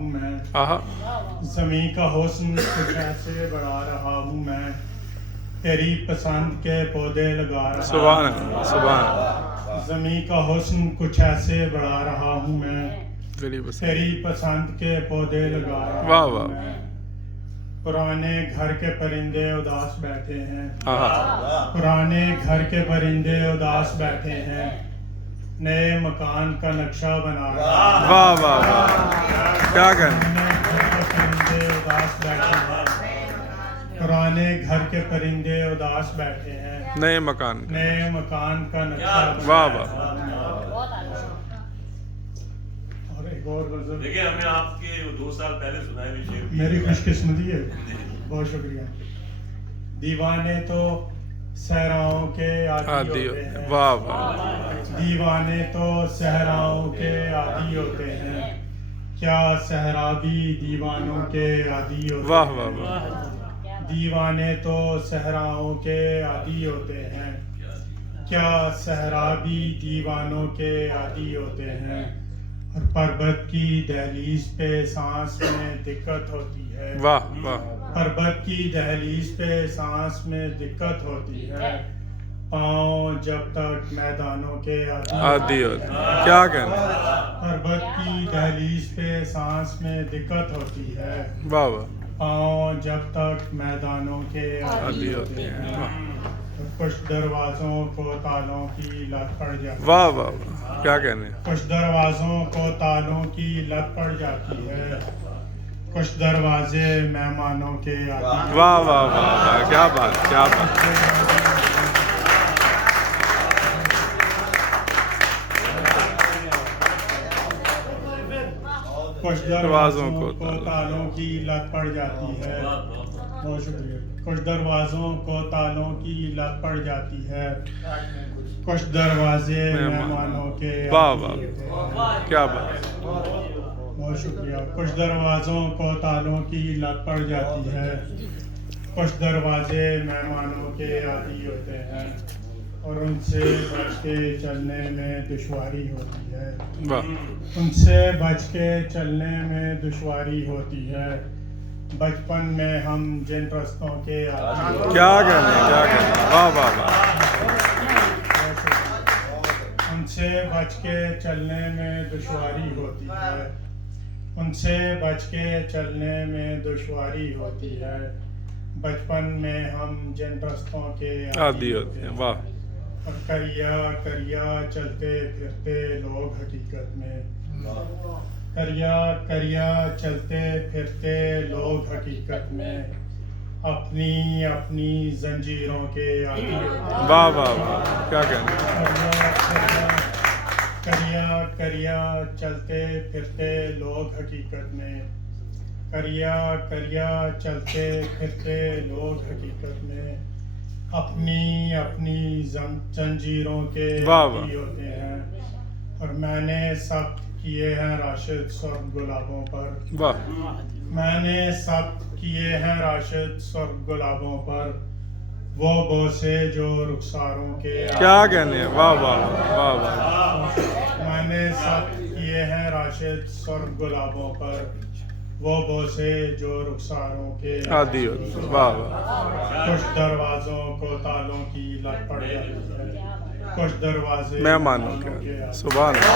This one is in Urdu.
ہوں میں، آہا زمیں کا حسن کچھ ایسے بڑھا رہا ہوں میں، تیری پسند کے پودے لگا رہا سبحان ہوں اللہ سبحان اللہ زمیں کا حسن کچھ ایسے بڑھا رہا ہوں میں، غریب حسین تیری پسند کے پودے لگا رہا واہ ہوں واہ میں، پرانے گھر کے پرندے اداس بیٹھے ہیں، آہا پرانے گھر کے پرندے اداس بیٹھے ہیں، نئے مکان کا نقشہ بنا رہا ہوں واہ واہ واہ کیا کہنا پرانے گھر کے پرندے اداس بیٹھے ہیں، نئے مکان کا نئے مکان کا نقشہ واہ بنا واہ رہا ہوں۔ اور ایک اور غزل دیکھیں ہمیں آپ کے 2 سال پہلے سنائے بھی شعر میری خوش قسمتی ہے، بہت شکریہ۔ دیوانے تو صحراؤں کے عادی عادی ہوتے ہیں، واہ واہ دیوانے تو صحراؤں کے عادی ہوتے ہیں، کیا صحرا بھی دیوانوں کے عادی ہوتے واہ ہیں، واہ واہ دیوانے تو صحراؤں کے عادی ہوتے ہیں، کیا صحرا بھی دیوانوں کے عادی ہوتے ہیں، اور پربت کی دہلیز پہ سانس میں دقت ہوتی ہے، واہ واہ پربت کی دہلیز پہ سانس میں دقت ہوتی ہے، پاؤں جب تک میدانوں کے عادی ہوتے ہیں کیا کہنا پربت کی دہلیز پہ سانس میں دقت ہوتی ہے، واہ واہ پاؤں جب تک میدانوں کے عادی ہوتے ہیں واہ کچھ دروازوں کو تالوں کی لت پڑ جاتی واہ واہ واہ کیا کہنے کچھ دروازوں کو تالوں کی لت پڑ جاتی ہے، کچھ دروازے مہمانوں کے عادی واہ واہ واہ واہ کیا بات کیا بات کچھ دروازوں کو تالوں کی لت پڑ جاتی ہے، بہت شکریہ۔ کچھ دروازوں کو تالوں کی لت پڑ جاتی ہے، کچھ دروازے مہمانوں کے واہ عادی واہ ہوتے ہیں، کیا بات بہت شکریہ۔ کچھ دروازوں کو تالوں کی لت پڑ جاتی ہے، کچھ دروازے مہمانوں کے عادی ہوتے ہیں، اور ان سے بچ کے چلنے میں دشواری ہوتی ہے، واہ ان سے بچ کے چلنے میں دشواری ہوتی ہے، بچپن میں ہم جن رستوں کے عادی ہوتے کیا کہنے واہ واہ واہ ان سے بچ کے چلنے میں دشواری ہوتی ہے، ان سے بچ کے چلنے میں دشواری ہوتی ہے، بچپن میں ہم جن رستوں کے عادی ہوتے ہیں واہ اور کریا کریا چلتے پھرتے لوگ حقیقت میں، کریا کریا چلتے پھرتے لوگ حقیقت میں، اپنی اپنی زنجیروں کے عادی ہوتے ہیں، واہ واہ واہ کیا کہنے کریا کریا چلتے پھرتے لوگ حقیقت میں، کریا کریا چلتے پھرتے لوگ حقیقت میں، اپنی اپنی زنجیروں کے واہ واہ عادی ہوتے ہیں، اور میں نے ثبت کیے ہیں راشد سرخ گلابوں پر، واہ میں نے ثبت کیے ہیں راشد سرخ گلابوں پر، وہ بوسے جو رخساروں کے کیا کہنے واہ واہ واہ واہ میں نے ثبت کیے ہیں راشد سرخ گلابوں پر، وہ بوسے جو رخساروں کے عادی ہوتے ہیں واہ واہ کچھ دروازوں کو تالوں کی لت پڑ جاتی ہے، کچھ دروازے مہمانوں کے سبحان اللہ